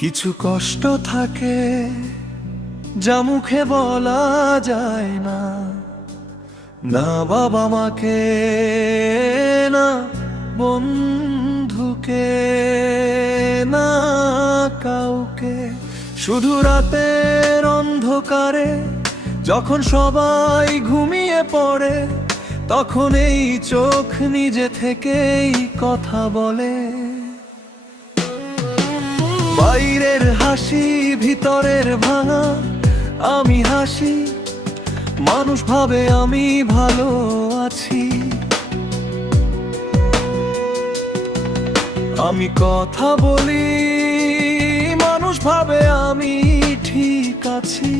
কিছু কষ্ট থাকে যা মুখে বলা যায় না, না বাবা মাকে, না বন্ধুকে, না কাউকে। শুধু রাতের অন্ধকারে যখন সবাই ঘুমিয়ে পড়ে, তখন এই চোখ নিজে থেকেই কথা বলে। বাইরের হাসি ভিতরের ভাঙা, আমি হাসি, মানুষ ভাবে আমি ভালো আছি। আমি কথা বলি, মানুষ ভাবে আমি ঠিক আছি।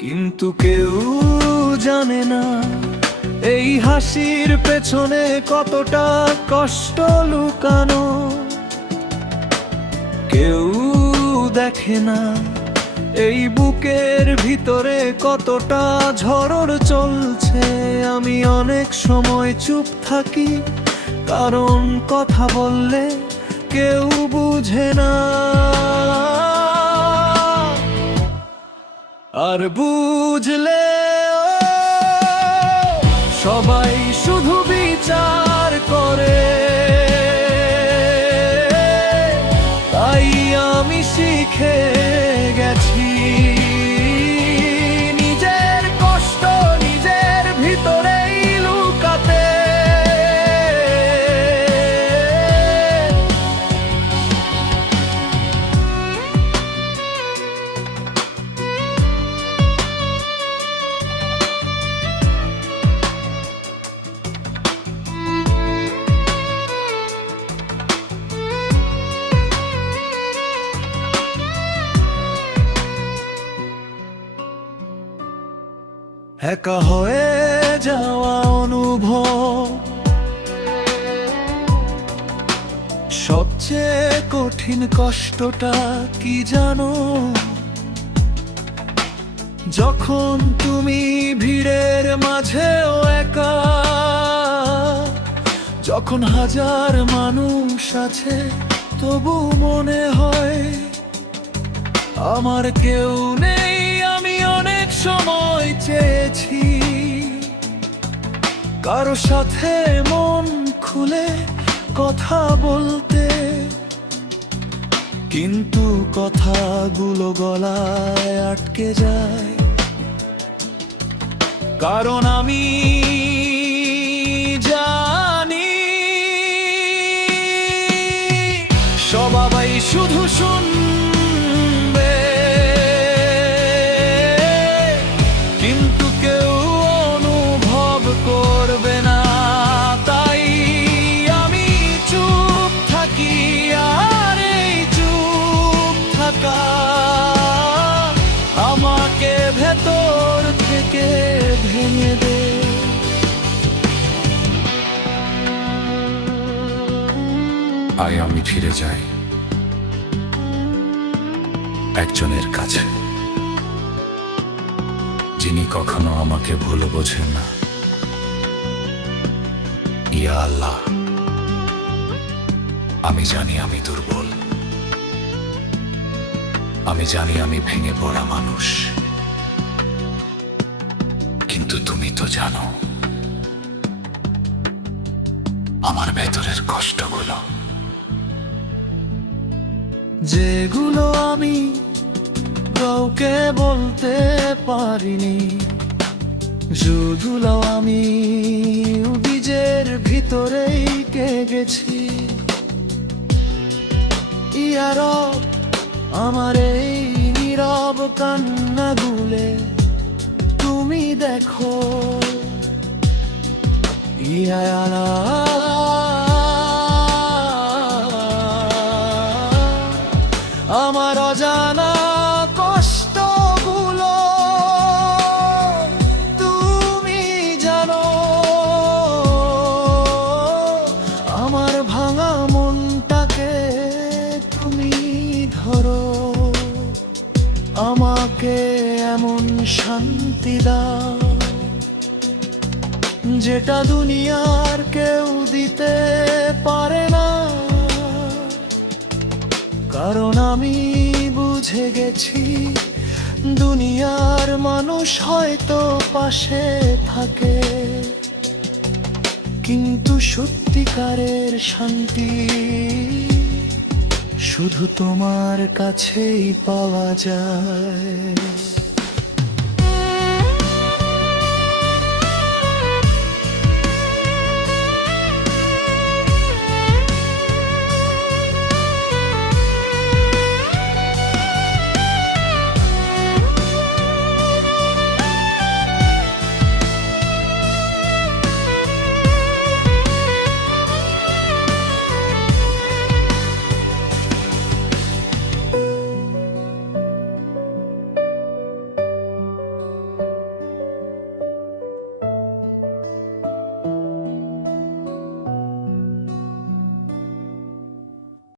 কিন্তু কেউ জানে না এই হাসির পেছনে কতটা কষ্ট লুকানো। কেউ দেখে না এই বুকের ভিতরে কতটা ঝড় চলছে। আমি অনেক সময় চুপ থাকি, কারণ কথা বললে কেউ বুঝে না। আর বুঝলে সবাই শুধু বিচার করে। তাই আমি শিখে গেছি নিজের কষ্ট নিজের ভিতরেই লুকাতে। একা হয়ে যাওয়া অনুভব সবচেয়ে কঠিন কষ্টটা কি জানো? যখন তুমি ভিড়ের মাঝেও একা, যখন হাজার মানুষ আছে তবু মনে হয় আমার কেউ নেই। আমি অনেক সময় চেয়েছি কারো সাথে মন খুলে কথা বলতে, কিন্তু কথাগুলো গলায় আটকে যায়। কারণ আমি জানি সবাই শুধু শুনবে, কিন্তু কেউ অনুভব করবে না। তাই আমি চুপ থাকি, আর এই চুপ থাকা আমাকে ভেতর থেকে ভেঙে দে। আয় আমি ফিরে যাই একজনের কাছে, যিনি কখনো আমাকে ভুল বোঝেন না। ইয়া আল্লাহ, আমি জানি আমি দুর্বল, আমি জানি আমি ভেঙে পড়া মানুষ, কিন্তু তুমি তো জানো আমার ভেতরের কষ্টগুলো, যেগুলো আমি কাউকে বলতে পারিনি, শুধুলো আমি নিজের ভিতরেই কে গেছি। ইয়া রব, আমার এই নীরব কান্নাগুলে তুমি দেখো। ইয়া আল্লাহ, আমার অজানা কষ্টগুলো তুমি জানো। আমার ভাঙা মনটাকে তুমি ধরো, আমাকে এমন শান্তি দাও যেটা দুনিয়ার কেউ দিতে পারে না। কারণ আমি বুঝে গেছি দুনিয়ার মানুষ হয়তো পাশে থাকে, কিন্তু সত্যিকারের শান্তি শুধু তোমার কাছেই পাওয়া যায়।